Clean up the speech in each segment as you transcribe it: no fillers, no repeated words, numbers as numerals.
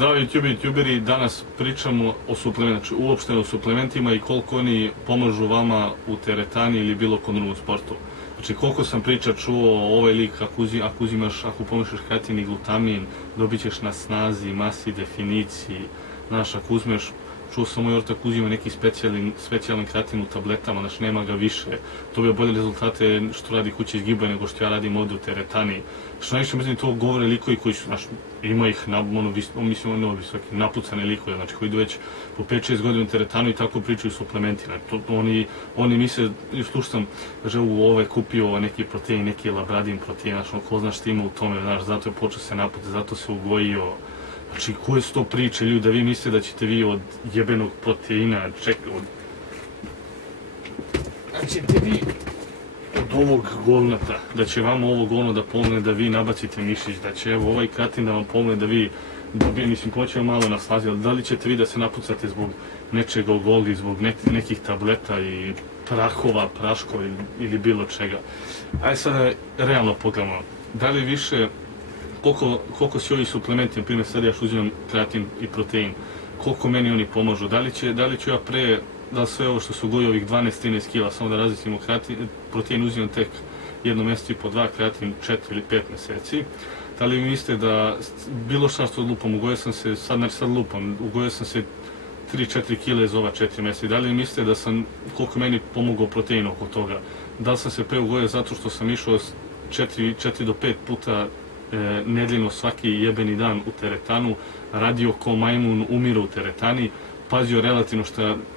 Zdravo youtuberi, danas pričamo o suplementima, znači uopšte o suplementima i koliko oni pomažu vama u teretani ili bilo kod drugom sportu. Znači koliko sam priča čuo, ovaj lik ako pomešaš kreatin i glutamin, dobit ćeš na snazi, masi, definiciji. Znaš, ako uzmeš, čuo sam moj ortak uzima neki specijalni kreatin u tabletama, znači nema ga više. To bi bolje rezultate što radi kuće izgibaju nego što ja radim ovdje u teretani. Što najviše mislim to govore likovi koji su, znaš, ima ih, mislim, napucane likove, znači koji idu već po 5-6 godina u teretanu i tako pričaju suplementima. Oni misle, slušao sam, kaže, ovaj kupio neki protein, neki labradin protein, znaš, ko zna šta ima u tome, znaš, zato je počeo se napucati, zato se ugojio. Znači, koje su to priče, ljudi, da vi mislite da ćete vi od jebenog proteina, da ćete vi od ovog govnata, da će vam ovo govno da pomogne da vi nabacite mišić, da će evo ovaj kreatin da vam pomogne da vi dobije, mislim, poćemo malo na slazi, ali da li ćete vi da se napucate zbog nečega u Golgi, zbog nekih tableta i prahova, praškova ili bilo čega. Ajde sada realno pogledamo, da li više, koliko si ovi suplementi, na primjer sad ja uzimam kreatin i protein, koliko meni oni pomažu, da li ću ja pre, da li sve ovo što su goji ovih 12-13 kila, samo da različimo protein uzimam tek jedno mjeseco i po 2, kreatin 4 ili 5 mjeseci, da li vi mislite da bilo šta što lupam, ugojio sam se, ugojio sam se 3-4 kila iz ova 4 mjeseca, da li vi mislite da sam, koliko meni pomogao protein oko toga, da li sam se pre ugojio zato što sam išao 4 do 5 puta nedeljno svaki jebeni dan u teretanu, radio ko majmun, umiro u teretani, pazio relativno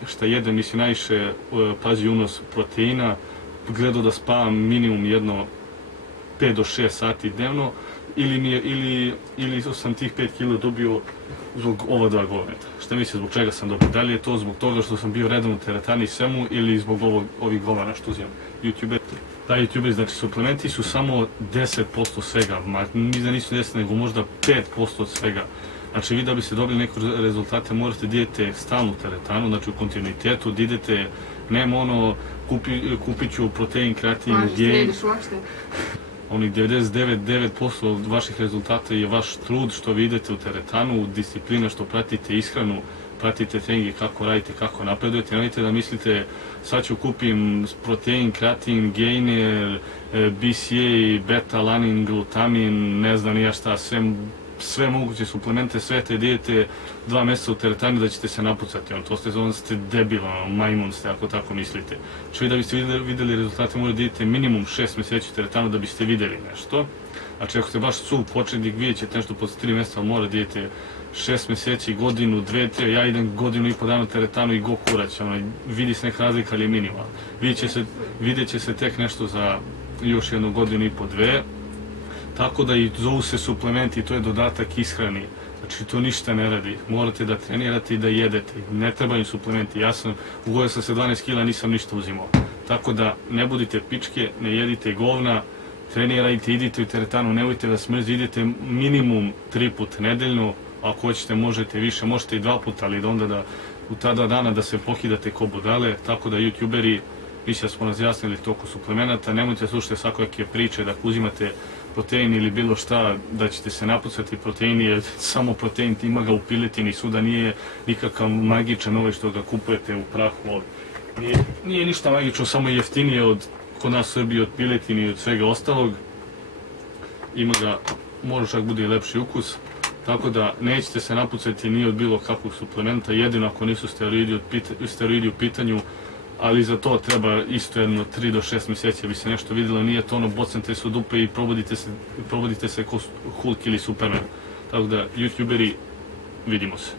šta jedem, mislim najviše pazio unos proteina, gledao da spavam minimum jedno 5 do 6 sati dnevno, ili sam tih 5 kila dobio zbog ova 2 govneta. Šta misli, zbog čega sam dobio? Da li je to zbog toga što sam bio redom u teretani i svemu ili zbog ovih govana što uzimam? Da, youtuberi, znači suplementi su samo 10% svega, mislim da nisu 10, nego možda 5% od svega. Znači vi da biste dobili neke rezultate morate da idete stalno u teretanu, znači u kontinuitetu, da idete, nema ono, kupit ću protein, kreatin, gain. Onih 99% od vaših rezultata je vaš trud što vi idete u teretanu, disciplina što pratite ishranu, pratite treninge, kako radite, kako napredujete. Nemojte da mislite sad ću kupim protein, kreatin, gainer, BCA, beta-alanin, glutamin, ne znam ja šta, sve moguće suplemente, sve te idete 2 mjeseca u teretani da ćete se napucati. To ste debilan, majmun ste ako tako mislite. Znači da biste vidjeli rezultate morate da idete minimum 6 mjeseci u teretanu da biste vidjeli nešto. Znači ako ste baš suv početnik vidjet ćete nešto posle 3 mjeseca, ali morate da idete 6 mjeseci, godinu, 2, 3, ja idem godinu i po dana u teretanu i go kurać, vidi se neka razlika ali je minimalna. Vidjet će se tek nešto za još jednu godinu i po 2, tako da i zovu se suplementi, to je dodatak ishrani, znači to ništa ne radi, morate da trenirate i da jedete, ne trebaju suplementi, ja sam ugojio sam se 12 kila, nisam ništa uzimao, tako da ne budite pičke, ne jedite govna, trenirajte, idite u teretanu, nemojte da smrzi, idete minimum 3 puta nedeljno, ako hoćete možete više, možete i 2 puta, ali onda da u ta 2 dana da se pokidate ko budale, tako da youtuberi, mislim da smo razjasnili toliko suplemenata, nemojte slušati svakojake priče da ako uzimate protein ili bilo šta, da ćete se napucati, protein je samo protein, ima ga u piletini, suda nije nikakav magičan ovaj što ga kupujete u prahu, nije ništa magično, samo je jeftinije od kod nas u Srbiji od piletini i od svega ostalog, ima ga, može čak bude i lepši ukus, tako da nećete se napucati ni od bilo kakvog suplementa, jedino ako nisu steroidi u pitanju, ali za to treba isto jedno 3 do 6 mjeseci da bi se nešto vidjelo, nije to ono bocnete se u dupe i probudite se kao Hulk ili Superman. Tako da, youtuberi, vidimo se.